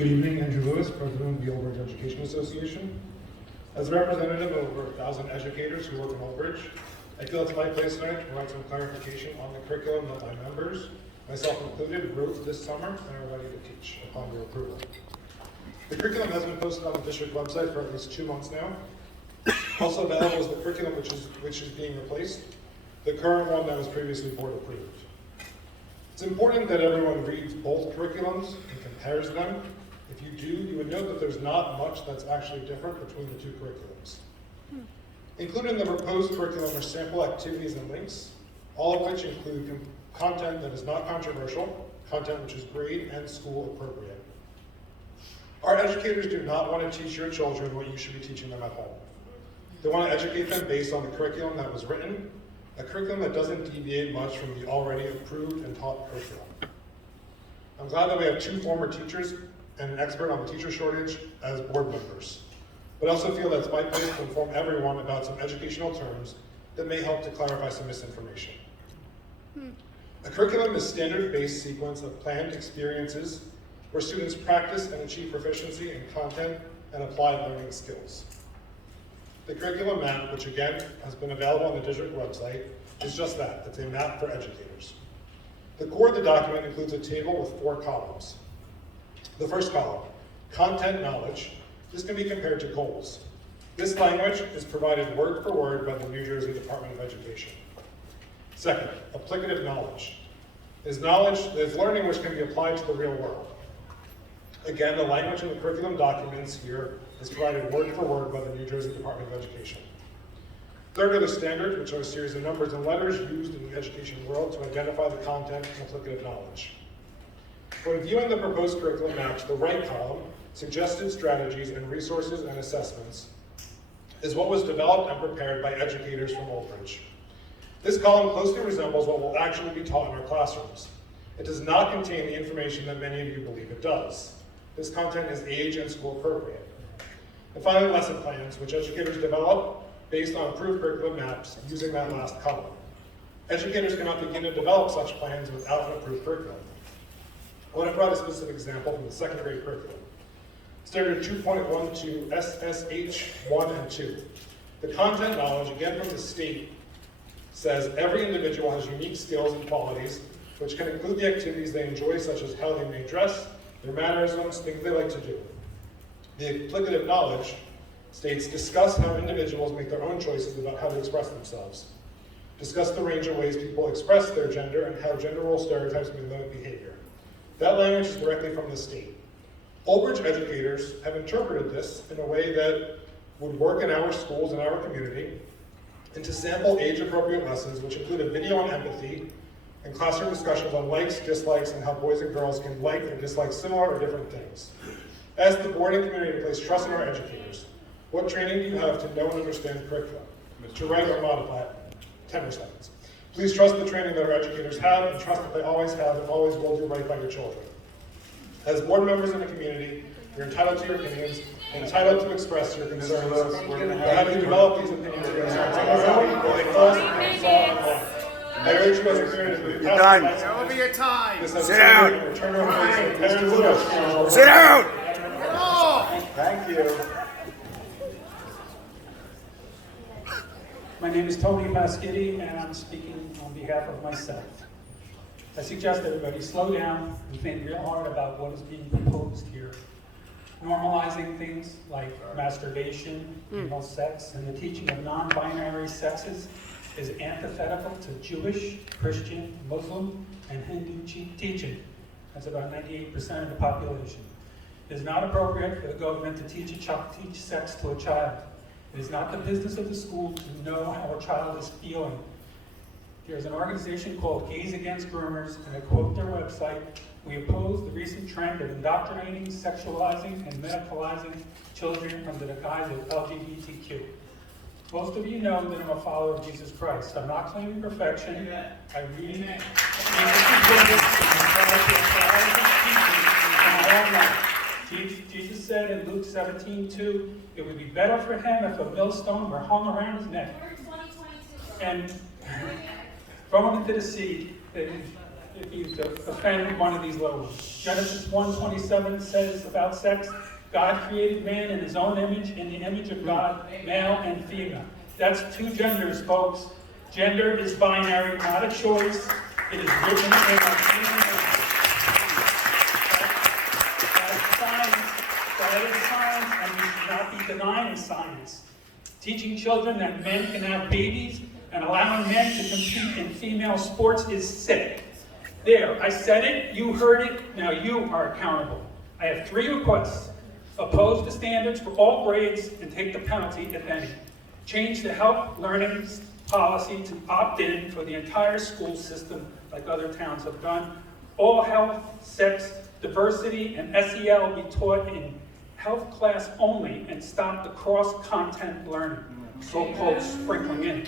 Good evening, Andrew Lewis, President of the Old Bridge Education Association. As a representative of over 1,000 educators who work in Old Bridge, I feel it's my place tonight to provide some clarification on the curriculum that my members, myself included, wrote this summer and are ready to teach upon your approval. The curriculum has been posted on the district website for at least 2 months now. Also available is the curriculum which is being replaced, the current one that was previously board approved. It's important that everyone reads both curriculums and compares them. If you do, you would note that there's not much that's actually different between the two curriculums. Included in the proposed curriculum are sample activities and links, all of which include content that is not controversial, content which is grade and school appropriate. Our educators do not want to teach your children what you should be teaching them at home. They want to educate them based on the curriculum that was written, a curriculum that doesn't deviate much from the already approved and taught curriculum. I'm glad that we have 2 former teachers and an expert on the teacher shortage as board members, but I also feel that it's my place to inform everyone about some educational terms that may help to clarify some misinformation. A curriculum is a standard-based sequence of planned experiences where students practice and achieve proficiency in content and applied learning skills. The curriculum map, which again has been available on the district website, is just that. It's a map for educators. The core of the document includes a table with 4 columns. The first column, content knowledge. This can be compared to goals. This language is provided word for word by the New Jersey Department of Education. Second, applicative knowledge. Is learning which can be applied to the real world. Again, the language in the curriculum documents here is provided word for word by the New Jersey Department of Education. Third are the standards, which are a series of numbers and letters used in the education world to identify the content and applicative knowledge. When viewing the proposed curriculum maps, the right column, suggested strategies and resources and assessments, is what was developed and prepared by educators from Old Bridge. This column closely resembles what will actually be taught in our classrooms. It does not contain the information that many of you believe it does. This content is age and school appropriate. And finally, lesson plans, which educators develop based on approved curriculum maps using that last column. Educators cannot begin to develop such plans without an approved curriculum. I want to provide a specific example from the second grade curriculum. Standard 2.1 to SSH 1 and 2. The content knowledge, again from the state, says every individual has unique skills and qualities, which can include the activities they enjoy, such as how they may dress, their mannerisms, things they like to do. The applicative knowledge states, discuss how individuals make their own choices about how to express themselves. Discuss the range of ways people express their gender and how gender role stereotypes may limit behavior. That language is directly from the state. Old Bridge educators have interpreted this in a way that would work in our schools and our community into sample age-appropriate lessons, which include a video on empathy and classroom discussions on likes, dislikes, and how boys and girls can like and dislike similar or different things. As the board and community to place trust in our educators, what training do you have to know and understand curriculum? To write or modify it? 10 more seconds. Please trust the training that our educators have and trust that they always have and always will do right by your children. As board members in the community, you're entitled to your opinions, entitled to express your concerns. How do you develop these opinions and concerns? I urge you as a community to pass the That will be your time. Sit down. Sit down. Thank you. My name is Tony Paschitti, and I'm speaking on behalf of myself. I suggest everybody slow down and think real hard about what is being proposed here. Normalizing things like masturbation, anal sex, and the teaching of non-binary sexes is antithetical to Jewish, Christian, Muslim, and Hindu teaching. That's about 98% of the population. It is not appropriate for the government to teach sex to a child. It is not the business of the school to know how a child is feeling. There's an organization called Gays Against Groomers, and I quote their website, "We oppose the recent trend of indoctrinating, sexualizing, and medicalizing children under the guise of LGBTQ. Most of you know that I'm a follower of Jesus Christ. I'm not claiming perfection. I read Jesus said in Luke 17:2, it would be better for him if a millstone were hung around his neck and thrown into the sea than if you to offend one of these little ones. Genesis 1:27 says about sex, God created man in his own image, in the image of God, male and female. That's two genders, folks. Gender is binary, not a choice. It is written in our human nature. That is science, and we should not be denying science. Teaching children that men can have babies and allowing men to compete in female sports is sick. There, I said it, you heard it, now you are accountable. I have 3 requests. Oppose the standards for all grades and take the penalty, if any. Change the health learning policy to opt-in for the entire school system like other towns have done. All health, sex, diversity, and SEL be taught in health class only and stop the cross-content learning, so-called sprinkling in.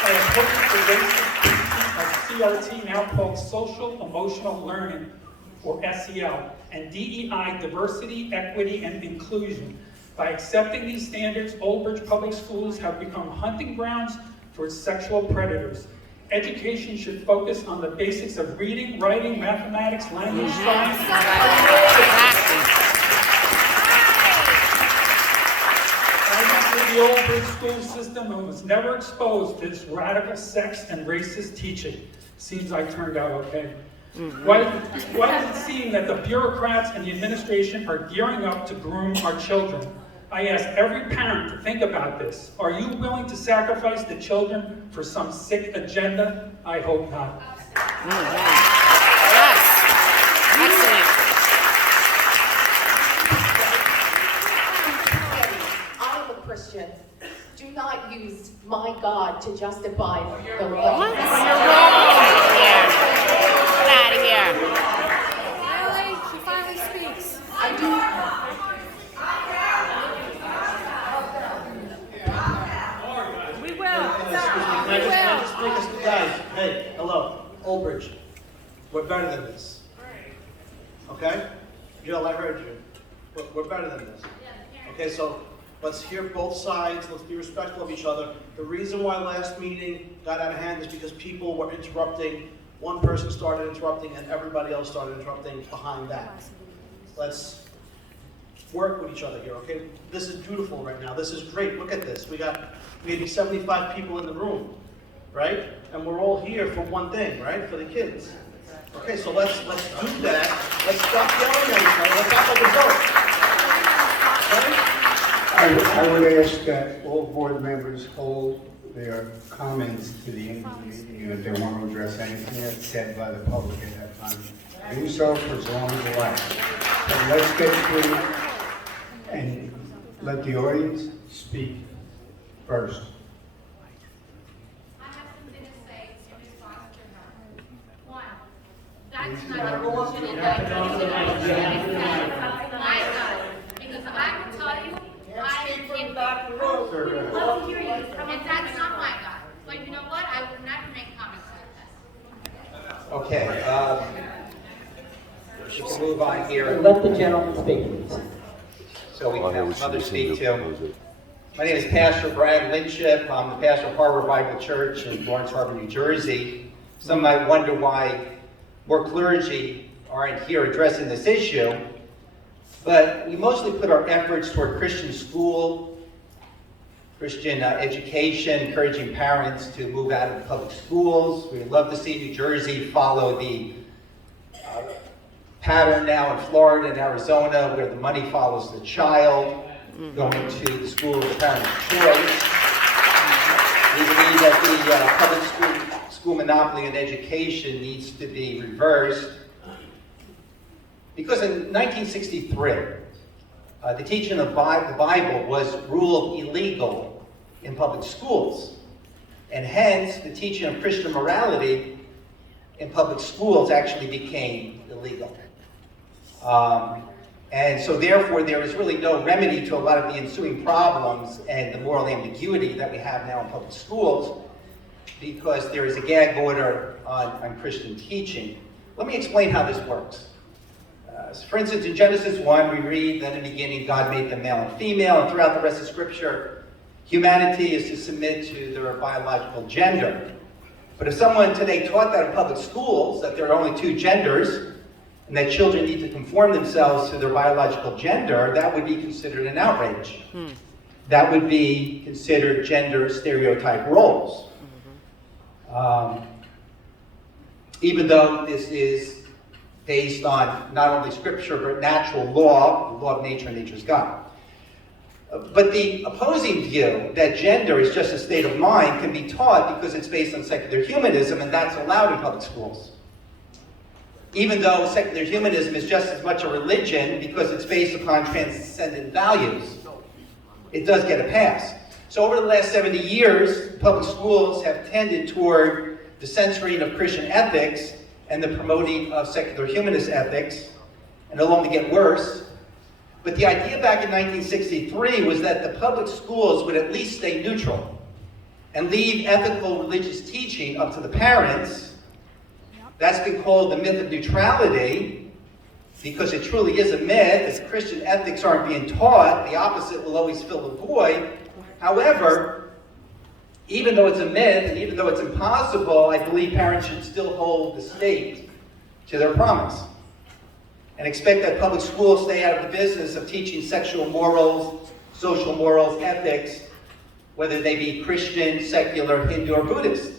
I have put the basic teaching of CRT, now called Social Emotional Learning, or SEL, and DEI, Diversity, Equity, and Inclusion. By accepting these standards, Old Bridge Public Schools have become hunting grounds for sexual predators. Education should focus on the basics of reading, writing, mathematics, language, science, I went through the Old Bridge school system and was never exposed to this radical sex and racist teaching. Seems I turned out okay. Why does it seem that the bureaucrats and the administration are gearing up to groom our children? I ask every parent to think about this. Are you willing to sacrifice the children for some sick agenda? I hope not. Yes. Excellent. I'm a Christian. Do not use my God to justify the What? way. You're wrong. Get out of here. Finally, she finally speaks. I do. We will. Can I just make us, guys, hey, hello, Old Bridge. We're better than this. Okay? Jill, I heard you. We're better than this. Okay, so let's hear both sides. Let's be respectful of each other. The reason why last meeting got out of hand is because people were interrupting. One person started interrupting and everybody else started interrupting behind that. Let's work with each other here, okay? This is beautiful right now. This is great. Look at this. We got maybe 75 people in the room, right? And we're all here for one thing, right? For the kids. Okay, so let's do that. Let's stop yelling at each other. Let's not let I would ask that all board members hold their comments to the end of the meeting, if they want to address anything that's said by the public at that time. Do so for as long as it lasts. So let's get through and let the audience speak first. I have something to say in response to her. One, that's not a bullshit my God. Because I can tell you, I am in love to hear you. And that's not my God. But you know what? I would never make comments like that. Okay, we can move on here. Let the gentleman speak, please. So we can have another speak to. My name is Pastor Brad Lynchip. I'm the pastor of Harbor Bible Church in Lawrence Harbor, New Jersey. Some might wonder why more clergy aren't here addressing this issue, but we mostly put our efforts toward Christian school, Christian education, encouraging parents to move out of the public schools. We'd love to see New Jersey follow the pattern now in Florida and Arizona, where the money follows the child, going to the school of the parent's choice. We believe that the public school monopoly in education needs to be reversed. Because in 1963, the teaching of the Bible was ruled illegal in public schools. And hence, the teaching of Christian morality in public schools actually became illegal. And so therefore, there is really no remedy to a lot of the ensuing problems and the moral ambiguity that we have now in public schools, because there is a gag order on Christian teaching. Let me explain how this works. For instance, in Genesis 1, we read that in the beginning God made them male and female, and throughout the rest of Scripture, humanity is to submit to their biological gender. But if someone today taught that in public schools, that there are only two genders, and that children need to conform themselves to their biological gender, that would be considered an outrage. That would be considered gender stereotype roles. Even though this is based on not only scripture, but natural law, the law of nature, and nature's God. But the opposing view that gender is just a state of mind can be taught because it's based on secular humanism, and that's allowed in public schools. Even though secular humanism is just as much a religion because it's based upon transcendent values, it does get a pass. So over the last 70 years, public schools have tended toward the censoring of Christian ethics and the promoting of secular humanist ethics, and it'll only get worse. But the idea back in 1963 was that the public schools would at least stay neutral and leave ethical religious teaching up to the parents. That's been called the myth of neutrality, because it truly is a myth. If Christian ethics aren't being taught, the opposite will always fill the void. However, even though it's a myth, and even though it's impossible, I believe parents should still hold the state to their promise and expect that public schools stay out of the business of teaching sexual morals, social morals, ethics, whether they be Christian, secular, Hindu, or Buddhist.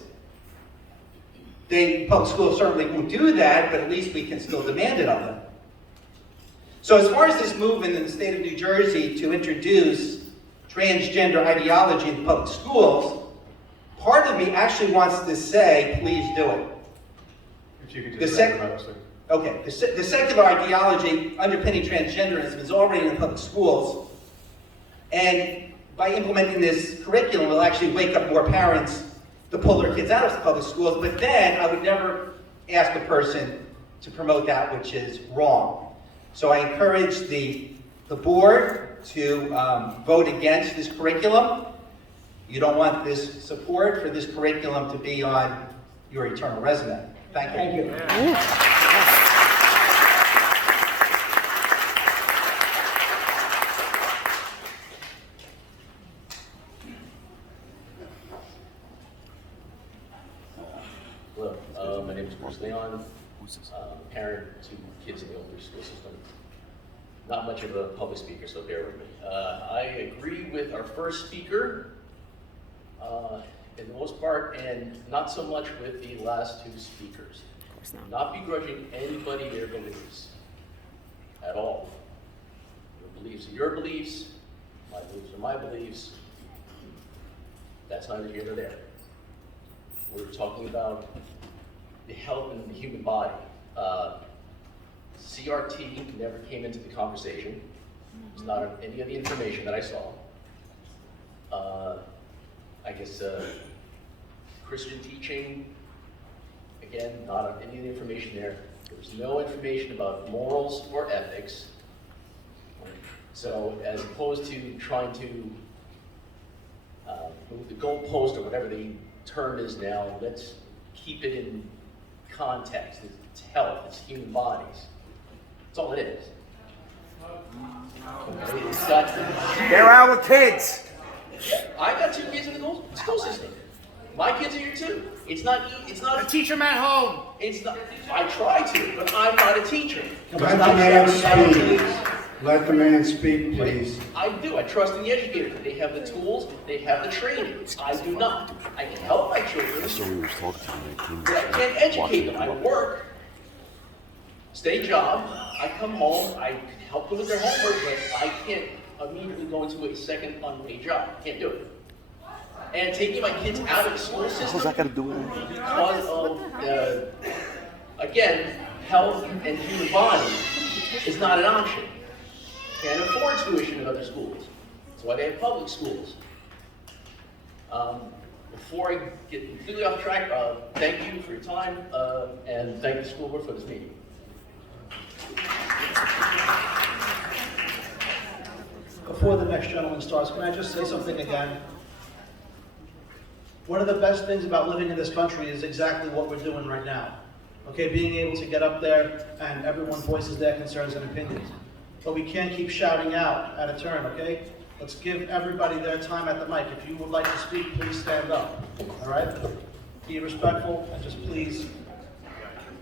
Public schools certainly won't do that, but at least we can still demand it of them. So as far as this movement in the state of New Jersey to introduce transgender ideology in public schools, part of me actually wants to say, please do it. If you could just The secular ideology underpinning transgenderism is already in public schools, and by implementing this curriculum, we'll actually wake up more parents to pull their kids out of public schools. But then I would never ask a person to promote that which is wrong. So I encourage the board to vote against this curriculum. You don't want this support for this curriculum to be on your eternal resume. Thank you. Hello, my name is Bruce Leon, parent to kids in the Old Bridge school system. Not much of a public speaker, so bear with me. I agree with our first speaker in the most part, and not so much with the last two speakers. Of course not. Not begrudging anybody their beliefs at all. Your beliefs are your beliefs, my beliefs are my beliefs. That's neither here nor there. We're talking about the health in the human body. CRT never came into the conversation. It's not on any of the information that I saw. I guess Christian teaching, again, not on any of the information there. There was no information about morals or ethics. So as opposed to trying to move the goalpost or whatever the term is now, let's keep it in context. It's health, it's human bodies. That's all it is. It's got, They're our kids. I got two kids in the school system. My kids are here too. It's not. Teach them at home. It's not. I try to, but I'm not a teacher. Let the man speak. Let the man speak, please. I do. I trust in the educator. They have the tools. They have the training. I do not. I can help my children, but I can't educate them. I work, state job. I come home. I can help them with their homework, but I can't immediately go into a second unpaid job. Can't do it. And taking my kids out of the school system What's that got to do with it? because of, again, health and human body is not an option. Can't afford tuition in other schools. That's why they have public schools. Before I get completely off track, thank you for your time, and thank the school board for this meeting. Before the next gentleman starts, can I just say something again? One of the best things about living in this country is exactly what we're doing right now. Okay, being able to get up there and everyone voices their concerns and opinions. But we can't keep shouting out at a turn, okay? Let's give everybody their time at the mic. If you would like to speak, please stand up. All right? Be respectful and just please.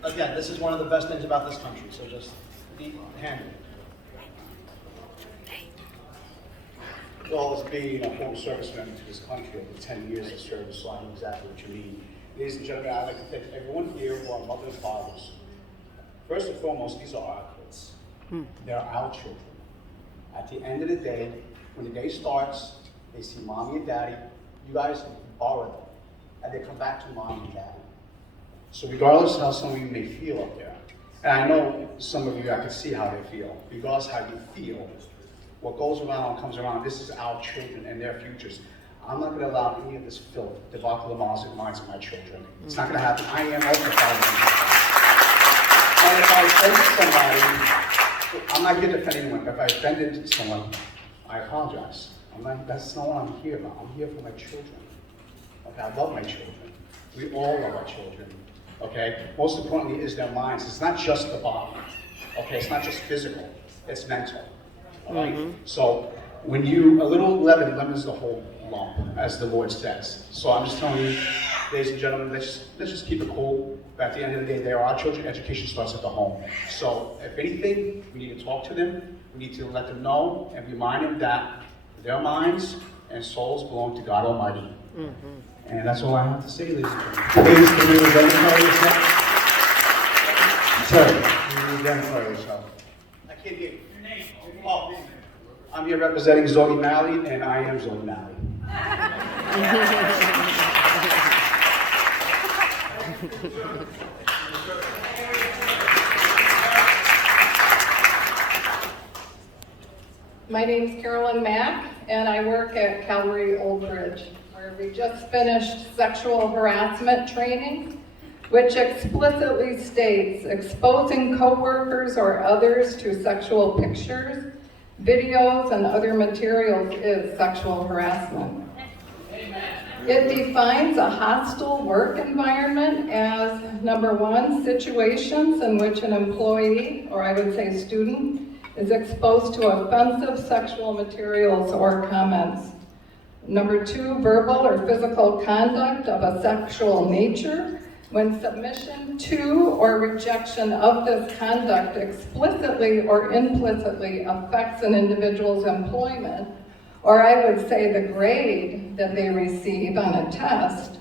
Again, this is one of the best things about this country, so just be handled. Well, as being a former serviceman to this country over 10 years of service, so I know exactly what you mean. Ladies and gentlemen, I'd like to thank everyone here who are mothers and fathers. First and foremost, these are our kids. They're our children. At the end of the day, when the day starts, they see mommy and daddy. You guys borrow them, and they come back to mommy and daddy. So regardless of how some of you may feel up there, and I know some of you, I can see how they feel. Regardless of how you feel, what goes around comes around. This is our children and their futures. I'm not going to allow any of this filth to debacle the minds of my children. It's not going to happen. I am also following. And if I offended somebody, I'm not here to defend anyone. If I offended someone, I apologize. That's not what I'm here about. I'm here for my children. Okay, I love my children. We all love our children. Okay? Most importantly is their minds. It's not just the body. Okay? It's not just physical. It's mental. All right? So when a little leaven lemons the whole lump, as the Lord says. So I'm just telling you, ladies and gentlemen, let's just keep it cool. But at the end of the day, they are our children. Education starts at the home. So if anything, we need to talk to them. We need to let them know and remind them that their minds and souls belong to God Almighty. And that's all I have to say, ladies and gentlemen. Please, can you identify yourself? Sir, can you identify yourself? I can't hear you. Your name? Oh, I'm here representing Zoe Malley, and I am Zoe Malley. My name's Carolyn Mack, and I work at Calvary Old Bridge, where we just finished sexual harassment training, which explicitly states exposing coworkers or others to sexual pictures, videos, and other materials is sexual harassment. It defines a hostile work environment as, number one, situations in which an employee, or I would say student, is exposed to offensive sexual materials or comments. Number two, verbal or physical conduct of a sexual nature, when submission to or rejection of this conduct explicitly or implicitly affects an individual's employment, or I would say the grade that they receive on a test,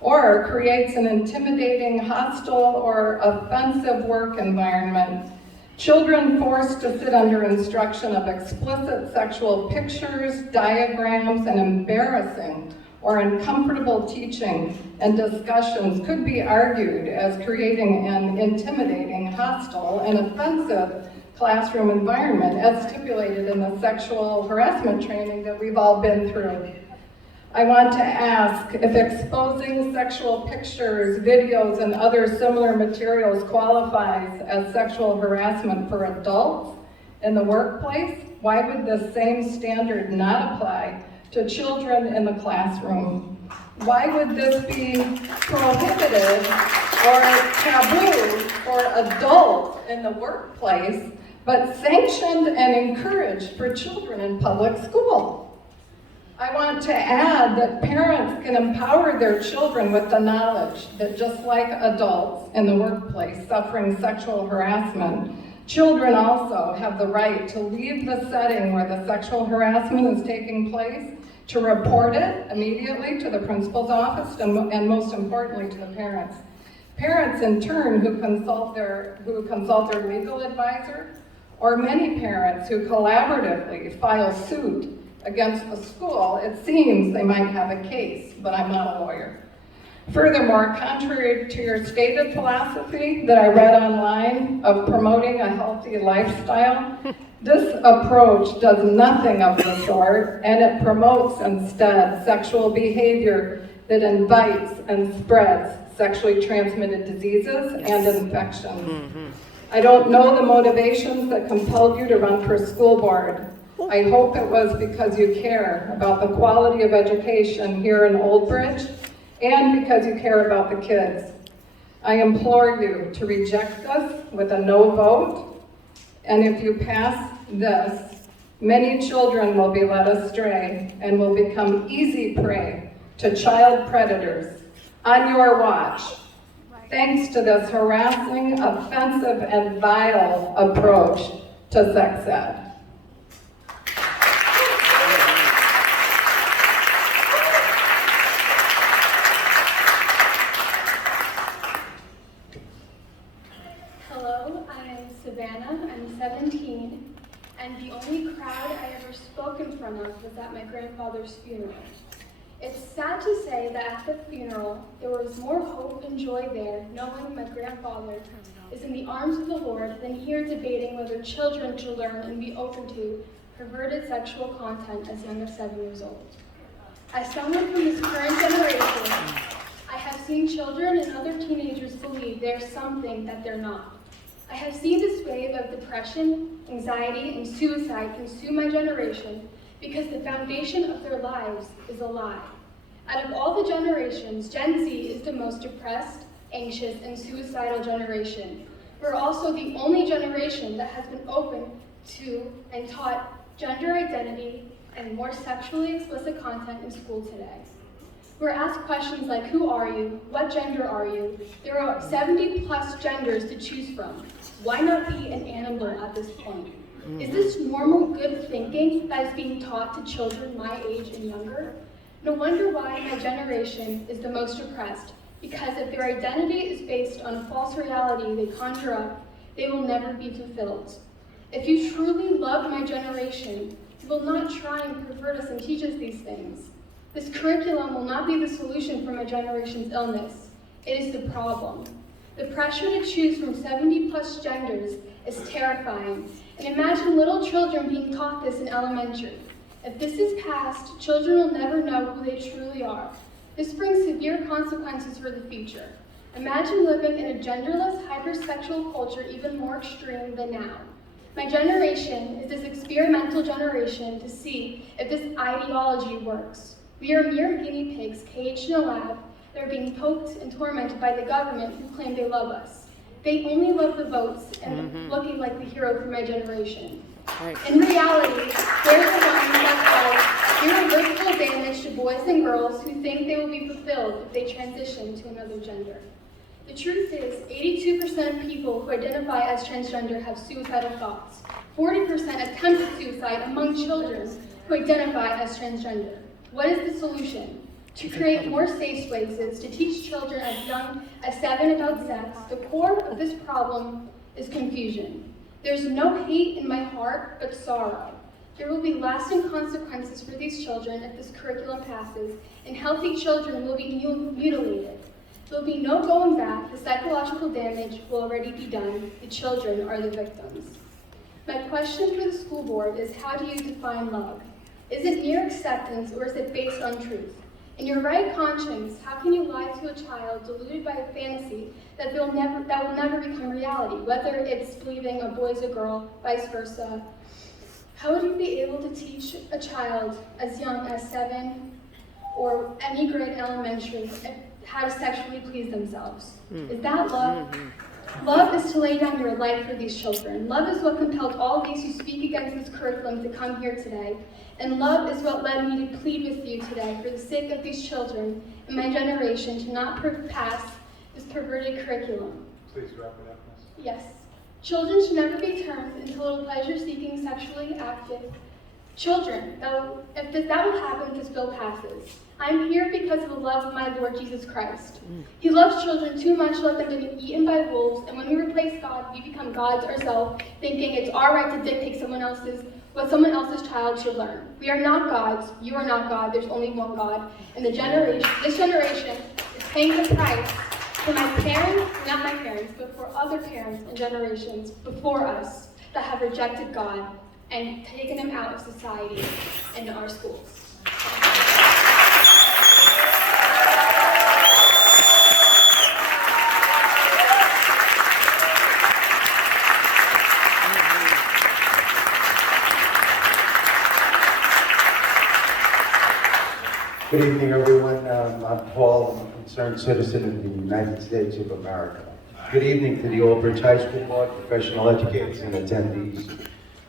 or creates an intimidating, hostile, or offensive work environment. Children forced to sit under instruction of explicit sexual pictures, diagrams, and embarrassing or uncomfortable teaching and discussions could be argued as creating an intimidating, hostile, and offensive classroom environment as stipulated in the sexual harassment training that we've all been through. I want to ask if exposing sexual pictures, videos, and other similar materials qualifies as sexual harassment for adults in the workplace. Why would the same standard not apply to children in the classroom? Why would this be prohibited or taboo for adults in the workplace, but sanctioned and encouraged for children in public school? I want to add that parents can empower their children with the knowledge that just like adults in the workplace suffering sexual harassment, children also have the right to leave the setting where the sexual harassment is taking place, to report it immediately to the principal's office, and most importantly to the parents. Parents in turn who consult their legal advisor, or many parents who collaboratively file suit against the school, it seems they might have a case, but I'm not a lawyer. Furthermore, contrary to your stated philosophy that I read online of promoting a healthy lifestyle, this approach does nothing of the sort, and it promotes instead sexual behavior that invites and spreads sexually transmitted diseases and infections. I don't know the motivations that compelled you to run for school board. I hope it was because you care about the quality of education here in Old Bridge and because you care about the kids. I implore you to reject this with a no vote, and if you pass this, Many children will be led astray and will become easy prey to child predators on your watch, thanks to this harassing, offensive, and vile approach to sex ed. Hello, I am Savannah. I'm 17, and the only crowd I ever spoke in front of was at my grandfather's funeral. It's sad to say that at the funeral, there was more hope and joy there, knowing my grandfather is in the arms of the Lord, than here debating whether children should learn and be open to perverted sexual content as young as 7 years old. As someone from this current generation, I have seen children and other teenagers believe they're something that they're not. I have seen this wave of depression, anxiety, and suicide consume my generation because the foundation of their lives is a lie. Out of all the generations, Gen Z is the most depressed, anxious, and suicidal generation. We're also the only generation that has been open to and taught gender identity and more sexually explicit content in school today. We're asked questions like, who are you? What gender are you? There are 70 plus genders to choose from. Why not be an animal at this point? Is this normal good thinking that is being taught to children my age and younger? No wonder why my generation is the most oppressed, because if their identity is based on a false reality they conjure up, they will never be fulfilled. If you truly love my generation, you will not try and pervert us and teach us these things. This curriculum will not be the solution for my generation's illness. It is the problem. The pressure to choose from 70 plus genders is terrifying. And imagine little children being taught this in elementary. If this is passed, children will never know who they truly are. This brings severe consequences for the future. Imagine living in a genderless, hypersexual culture even more extreme than now. My generation is this experimental generation to see if this ideology works. We are mere guinea pigs caged in a lab that are being poked and tormented by the government who claim they love us. They only love the votes and looking like the hero for my generation. Right. In reality, they're the ones that cause irreversible damage to boys and girls who think they will be fulfilled if they transition to another gender. The truth is, 82% of people who identify as transgender have suicidal thoughts. 40% attempted suicide among children who identify as transgender. What is the solution? To create more safe spaces, to teach children as young as 7 about sex. The core of this problem is confusion. There's no hate in my heart, but sorrow. There will be lasting consequences for these children if this curriculum passes, and healthy children will be mutilated. There will be no going back. The psychological damage will already be done. The children are the victims. My question for the school board is, how do you define love? Is it mere acceptance, or is it based on truth? In your right conscience, how can you lie to a child deluded by a fantasy that will never become reality, whether it's believing a boy's a girl, vice versa? How would you be able to teach a child as young as 7 or any grade in elementary how to sexually please themselves? Is that love? Love is to lay down your life for these children. Love is what compelled all these who speak against this curriculum to come here today. And love is what led me to plead with you today for the sake of these children and my generation to not pass this perverted curriculum. Please wrap it up, Miss. Yes. Children should never be turned into little pleasure-seeking, sexually active children. Though, if that will happen, this bill passes. I'm here because of the love of my Lord Jesus Christ. He loves children too much to let them be eaten by wolves, and when we replace God, we become gods ourselves, thinking it's our right to dictate what someone else's child should learn. We are not gods. You are not God. There's only one God. And this generation is paying the price for my parents, not my parents, but for other parents and generations before us that have rejected God and taken him out of society and our schools. Good evening, everyone. I'm Paul. I'm a concerned citizen of the United States of America. Good evening to the Old Bridge High School Board, professional educators, and attendees.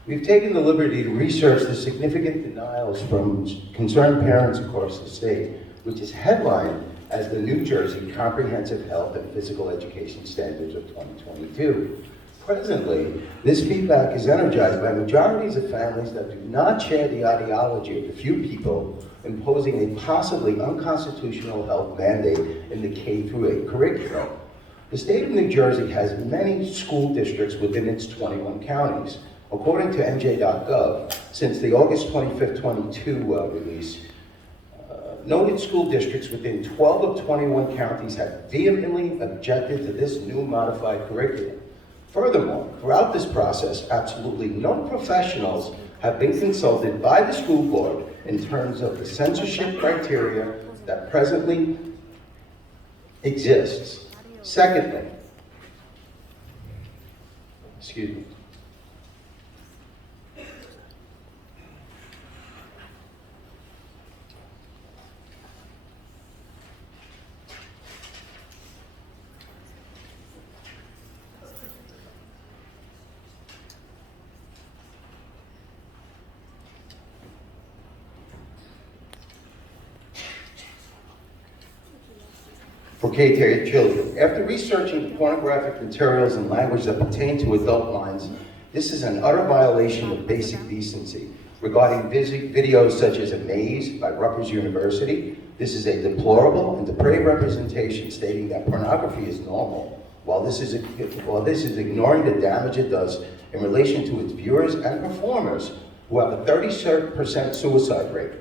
We've taken the liberty to research the significant denials from concerned parents across the state, which is headlined as the New Jersey Comprehensive Health and Physical Education Standards of 2022. Presently, this feedback is energized by majorities of families that do not share the ideology of the few people imposing a possibly unconstitutional health mandate in the K-8 curriculum. The state of New Jersey has many school districts within its 21 counties. According to NJ.gov, since the August 25th, 22 release, noted school districts within 12 of 21 counties have vehemently objected to this new modified curriculum. Furthermore, throughout this process, absolutely no professionals have been consulted by the school board in terms of the censorship criteria that presently exists. Secondly, excuse me. For K-8 children. After researching the pornographic materials and language that pertain to adult minds, this is an utter violation of basic decency. Regarding videos such as Amaze by Rutgers University, this is a deplorable and depraved representation stating that pornography is normal, while this is ignoring the damage it does in relation to its viewers and performers who have a 30% suicide rate.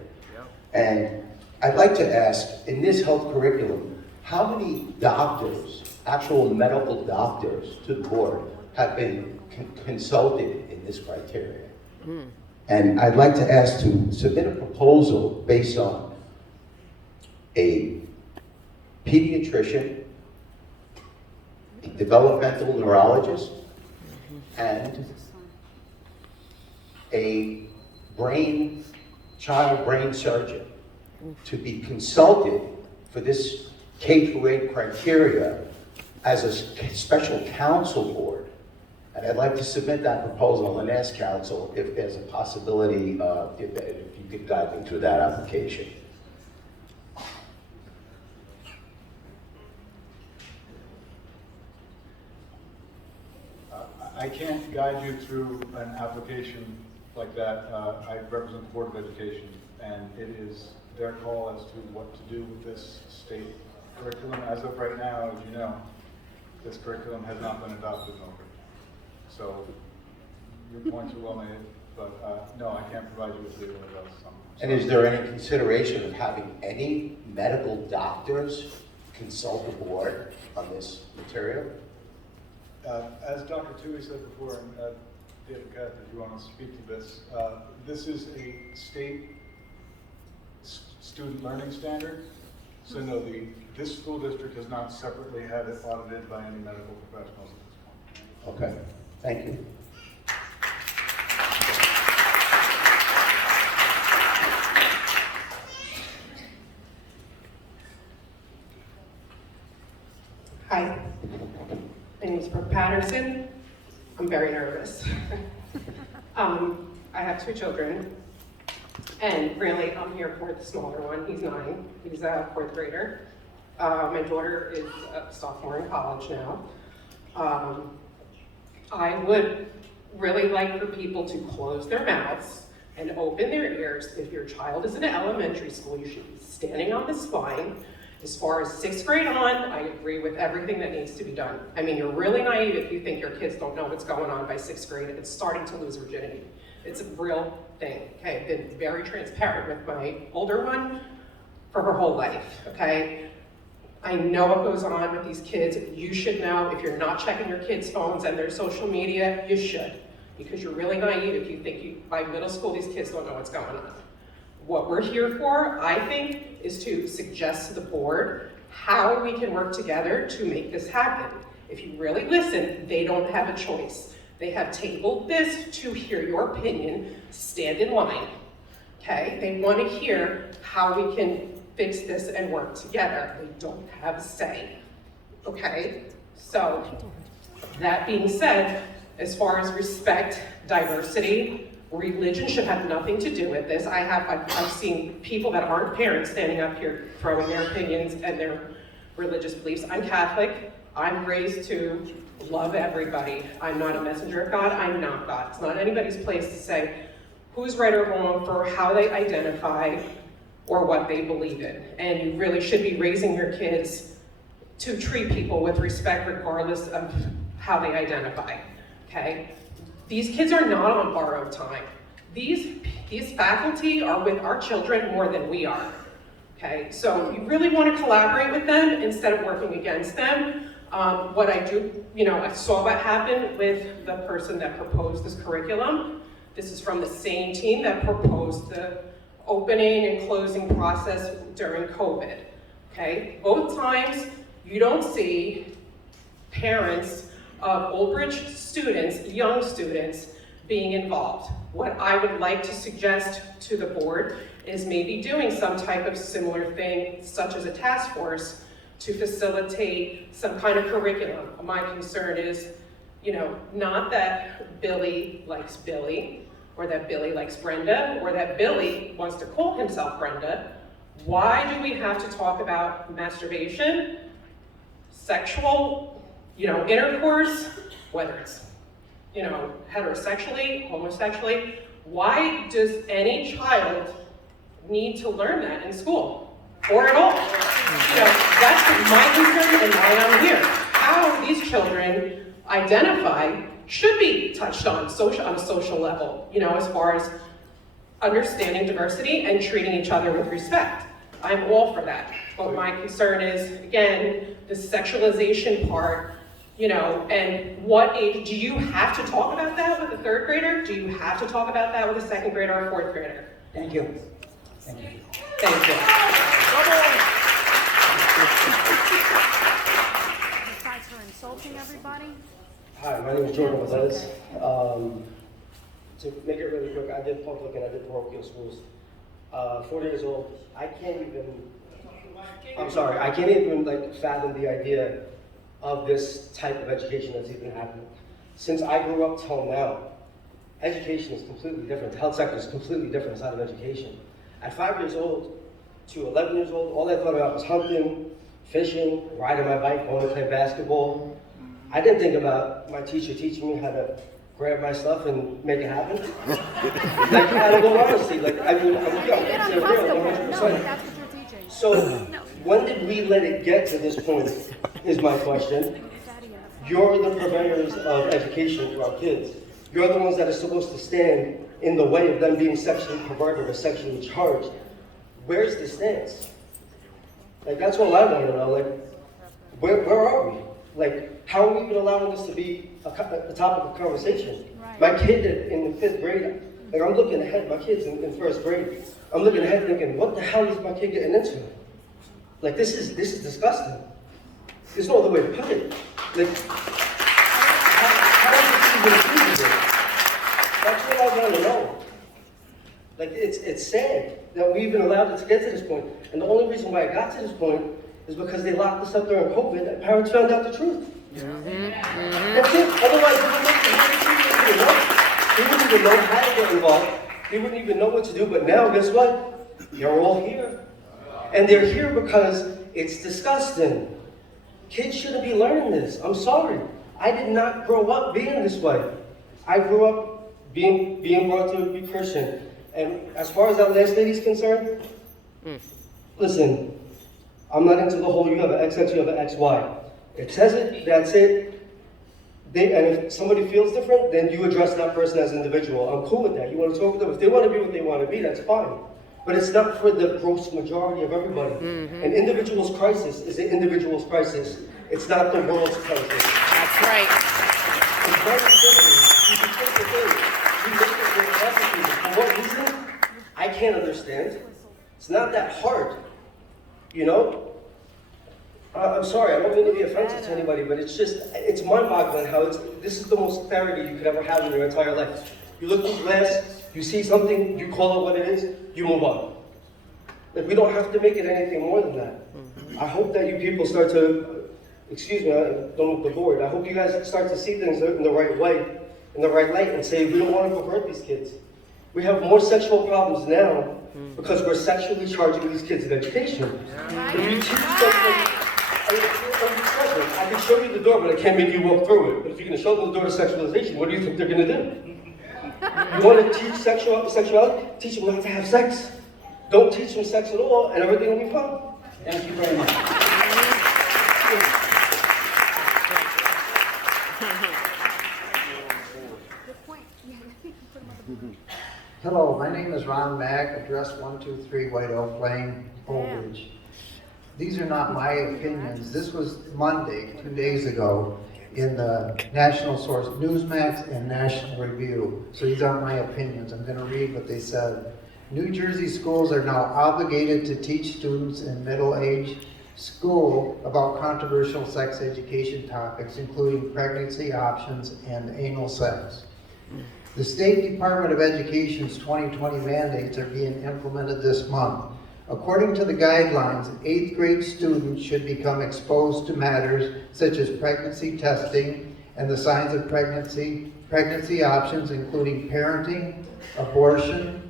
And I'd like to ask, in this health curriculum, how many doctors, actual medical doctors to the board, have been consulted in this criteria? And I'd like to ask to submit a proposal based on a pediatrician, a developmental neurologist, and a child brain surgeon to be consulted for this K-8 criteria as a special council board. And I'd like to submit that proposal and ask council if there's a possibility, if you could guide me through that application. I can't guide you through an application like that. I represent the Board of Education, and it is their call as to what to do with this state curriculum. As of right now, as you know, this curriculum has not been adopted in Oakland. So your points are well made, but no, I can't provide you with legal advice. And is there any consideration of having any medical doctors consult the board on this material? As Dr. Tui said before, and David Kath, if you want to speak to this, this is a state student learning standard. So no, this school district has not separately had it audited by any medical professionals at this point. Okay, thank you. Hi, my name is Brooke Patterson. I'm very nervous. I have 2 children, and really I'm here for the smaller one. He's 9, he's a 4th grader. My daughter is a sophomore in college now. I would really like for people to close their mouths and open their ears. If your child is in elementary school, you should be standing on the spine. As far as 6th grade on, I agree with everything that needs to be done. I mean, you're really naive if you think your kids don't know what's going on by 6th grade. It's starting to lose virginity. It's a real thing, okay? I've been very transparent with my older one for her whole life, okay? I know what goes on with these kids. You should know. If you're not checking your kids' phones and their social media, you should. Because you're really naive if you think by middle school these kids don't know what's going on. What we're here for, I think, is to suggest to the board how we can work together to make this happen. If you really listen, they don't have a choice. They have tabled this to hear your opinion, stand in line, okay? They want to hear how we can fix this and work together. They don't have a say, okay? So, that being said, as far as respect, diversity, religion should have nothing to do with this. I've seen people that aren't parents standing up here throwing their opinions and their religious beliefs. I'm Catholic. I'm raised to love everybody. I'm not a messenger of God. I'm not God. It's not anybody's place to say who's right or wrong for how they identify or what they believe in. And you really should be raising your kids to treat people with respect regardless of how they identify, okay? These kids are not on borrowed time. These faculty are with our children more than we are, okay? So you really want to collaborate with them instead of working against them. What I do, I saw what happened with the person that proposed this curriculum. This is from the same team that proposed the opening and closing process during COVID, okay? Both times, you don't see parents of Old Bridge students, young students, being involved. What I would like to suggest to the board is maybe doing some type of similar thing, such as a task force, to facilitate some kind of curriculum. My concern is, not that Billy likes Billy, or that Billy likes Brenda, or that Billy wants to call himself Brenda. Why do we have to talk about masturbation, sexual, intercourse, whether it's, heterosexually, homosexually? Why does any child need to learn that in school, or at all? That's my concern and why I'm here. How these children identify should be touched on a social level, as far as understanding diversity and treating each other with respect. I'm all for that. But my concern is, again, the sexualization part, and what age, do you have to talk about that with a third grader? Do you have to talk about that with a second grader or a fourth grader? Thank you. Thank you. Thank you. Besides her insulting everybody? Hi, my name is Jordan Velez. To make it really quick, I did public and I did parochial schools. 40 years old, I can't even fathom the idea of this type of education that's even happening. Since I grew up till now, education is completely different. The health sector is completely different inside of education. At 5 years old to 11 years old, all I thought about was hunting, fishing, riding my bike, going to play basketball. I didn't think about my teacher teaching me how to grab my stuff and make it happen. Out of all honesty, I'm young, 100%. So, when did we let it get to this point, is my question. You're the purveyors of education for our kids. You're the ones that are supposed to stand in the way of them being sexually perverted or sexually charged. Where's the stance? That's all I want to know. Where are we? How are we even allowing this to be a topic of conversation? Right. My kid in the 5th grade, I'm looking ahead, my kid's in 1st grade. I'm looking ahead thinking, what the hell is my kid getting into? This is disgusting. There's no other way to put it. How is it even feasible? That's what I want to know. It's sad that we even allowed it to get to this point. And the only reason why it got to this point is because they locked us up during COVID and parents found out the truth. That's it. Otherwise, we wouldn't even know how to get involved. We wouldn't even know what to do. But now, guess what? They're all here. And they're here because it's disgusting. Kids shouldn't be learning this. I'm sorry. I did not grow up being this way. I grew up being brought to be Christian. And as far as that last lady's concerned, listen, I'm not into the whole you have an XX, you have an XY. It says it, that's it. And if somebody feels different, then you address that person as an individual. I'm cool with that. You want to talk with them. If they want to be what they want to be, that's fine. But it's not for the gross majority of everybody. An individual's crisis is an individual's crisis. It's not the world's crisis. That's right. It's very simple. You can take the thing. You make it very complicated. For what reason? I can't understand. It's not that hard. I'm sorry, I don't mean to be offensive to anybody, but it's mind-boggling how this is the most clarity you could ever have in your entire life. You look through glass, you see something, you call it what it is, you move on. We don't have to make it anything more than that. I hope that you people start to, excuse me, I don't know the board, I hope you guys start to see things in the right way in the right light and say, we don't want to pervert these kids. We have more sexual problems now because we're sexually charging these kids in education. If you teach I can show you the door, but I can't make you walk through it. But if you're going to show them the door to sexualization, what do you think they're going to do? You want to teach sexuality? Teach them not to have sex. Don't teach them sex at all, and everything will be fine. Thank you very much. Hello, my name is Ron Mack, address 123 White Oak Lane, Old Ridge. These are not my opinions. This was Monday, 2 days ago, in the national source Newsmax and National Review. So these aren't my opinions. I'm going to read what they said. New Jersey schools are now obligated to teach students in middle-age school about controversial sex education topics, including pregnancy options and anal sex. The State Department of Education's 2020 mandates are being implemented this month. According to the guidelines, 8th grade students should become exposed to matters such as pregnancy testing and the signs of pregnancy options, including parenting, abortion,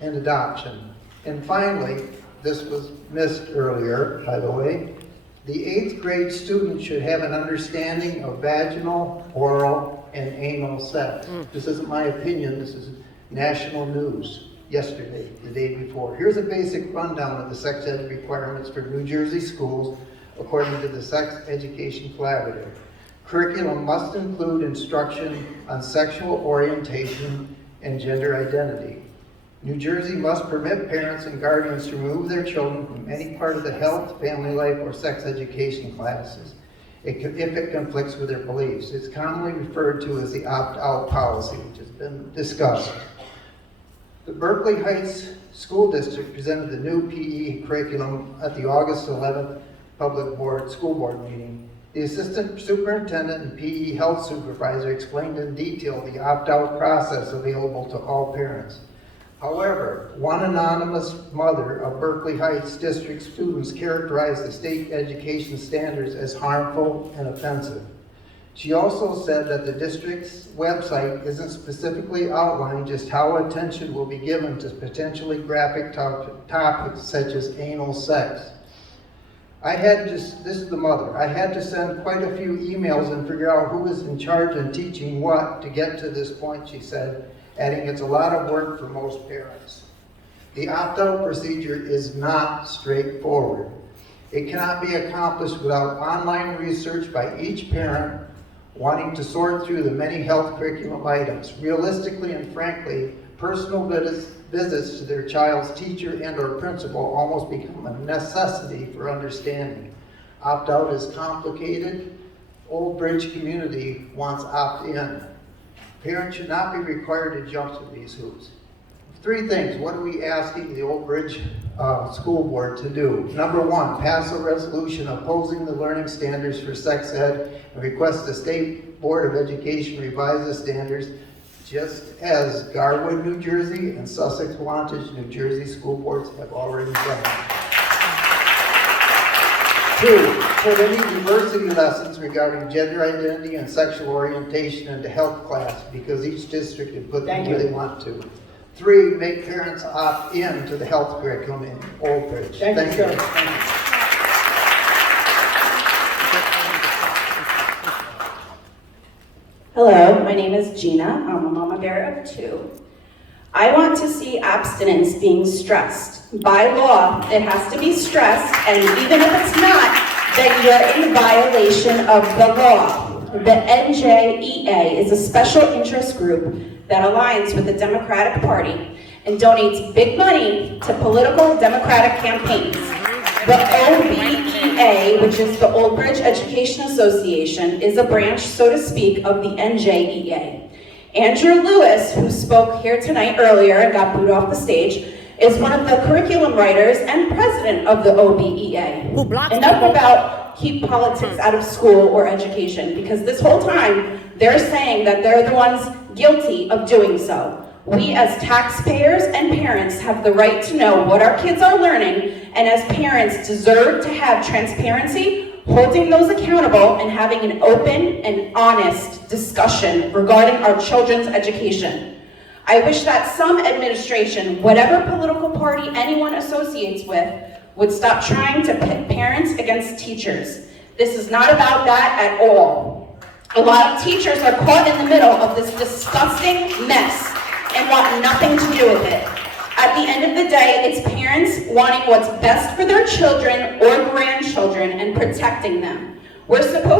and adoption. And finally, this was missed earlier, by the way, the 8th grade student should have an understanding of vaginal, oral, and anal sex. This isn't my opinion, this is national news yesterday, the day before. Here's a basic rundown of the sex ed requirements for New Jersey schools according to the Sex Education Collaborative. Curriculum must include instruction on sexual orientation and gender identity. New Jersey must permit parents and guardians to remove their children from any part of the health, family life, or sex education classes if it conflicts with their beliefs. It's commonly referred to as the opt-out policy, which has been discussed. The Berkeley Heights School District presented the new PE curriculum at the August 11th school board meeting. The assistant superintendent and PE health supervisor explained in detail the opt-out process available to all parents. However, one anonymous mother of Berkeley Heights District students characterized the state education standards as harmful and offensive. She also said that the district's website isn't specifically outlined just how attention will be given to potentially graphic topics such as anal sex. This is the mother, I had to send quite a few emails and figure out who is in charge and teaching what to get to this point, she said, adding it's a lot of work for most parents. The opt-out procedure is not straightforward. It cannot be accomplished without online research by each parent wanting to sort through the many health curriculum items. Realistically and frankly, personal visits to their child's teacher and or principal almost become a necessity for understanding. Opt-out is complicated. Old Bridge community wants opt-in. Parents should not be required to jump through these hoops. 3 things. What are we asking the Old Bridge School Board to do? Number 1, pass a resolution opposing the learning standards for sex ed and request the State Board of Education revise the standards just as Garwood, New Jersey and Sussex Wantage, New Jersey school boards have already done. 2, put any diversity lessons regarding gender identity and sexual orientation into health class because each district can put them where they want to. 3, make parents opt in to the health curriculum in Old Bridge. Thank you. Hello, my name is Gina. I'm a mama bear of 2. I want to see abstinence being stressed. By law, it has to be stressed, and even if it's not, then you're in violation of the law. The NJEA is a special interest group that aligns with the Democratic Party and donates big money to political Democratic campaigns. The OBEA, which is the Old Bridge Education Association, is a branch, so to speak, of the NJEA. Andrew Lewis, who spoke here tonight earlier and got booed off the stage, is one of the curriculum writers and president of the OBEA. Enough about keep politics out of school or education, because this whole time they're saying that they're the ones guilty of doing so. We as taxpayers and parents have the right to know what our kids are learning, and as parents deserve to have transparency holding those accountable and having an open and honest discussion regarding our children's education. I wish that some administration, whatever political party anyone associates with, would stop trying to pit parents against teachers. This is not about that at all. A lot of teachers are caught in the middle of this disgusting mess and want nothing to do with it. At the end of the day, it's parents wanting what's best for their children or grandchildren and protecting them. We're supposed